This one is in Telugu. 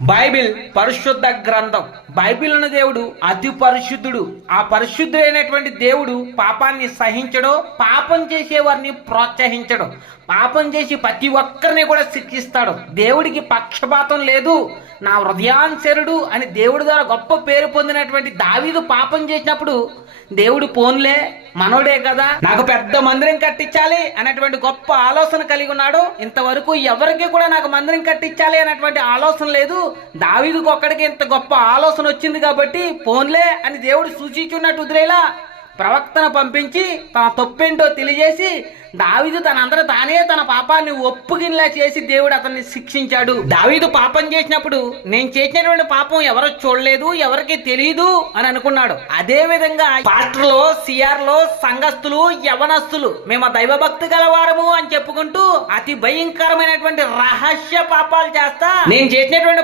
బైబిల్ పరిశుద్ధ గ్రంథం. బైబిల్ ఉన్న దేవుడు అతి పరిశుద్ధుడు. ఆ పరిశుద్ధుడైనటువంటి దేవుడు పాపాన్ని సహించడు, పాపం చేసే వారిని ప్రోత్సహించడు, పాపం చేసి ప్రతి ఒక్కరిని కూడా శిక్షిస్తాడు. దేవుడికి పక్షపాతం లేదు. నా హృదయాంశరుడు అని దేవుడి ద్వారా గొప్ప పేరు పొందినటువంటి దావీదు పాపం చేసినప్పుడు దేవుడు పోన్లే మనోడే కదా, నాకు పెద్ద మందిరం కట్టించాలి అనేటువంటి గొప్ప ఆలోచన కలిగి ఉన్నాడు. ఇంతవరకు ఎవరికి కూడా నాకు మందిరం కట్టించాలి అనేటువంటి ఆలోచన లేదు. దావీదుకు ఒక్కడికి ఇంత గొప్ప ఆలోచన వచ్చింది కాబట్టి పోన్లే అని దేవుడు సూచించున్నట్టు వదిలేలా ప్రవక్తను పంపించి తన తప్పేంటో తెలియజేసి దావీదు తన పాపాన్ని ఒప్పుగినలా చేసి దేవుడు అతన్ని శిక్షించాడు. దావీదు పాపం చేసినప్పుడు నేను చేసినటువంటి పాపం ఎవరో చూడలేదు, ఎవరికి తెలియదు అని అనుకున్నాడు. అదే విధంగా పాస్టర్లు, సిఆర్లు, సంఘస్థులు, యవనస్తులు మేము దైవభక్తి గలవారము అని చెప్పుకుంటూ అతి భయంకరమైనటువంటి రహస్య పాపాలు చేస్తా నేను చేసినటువంటి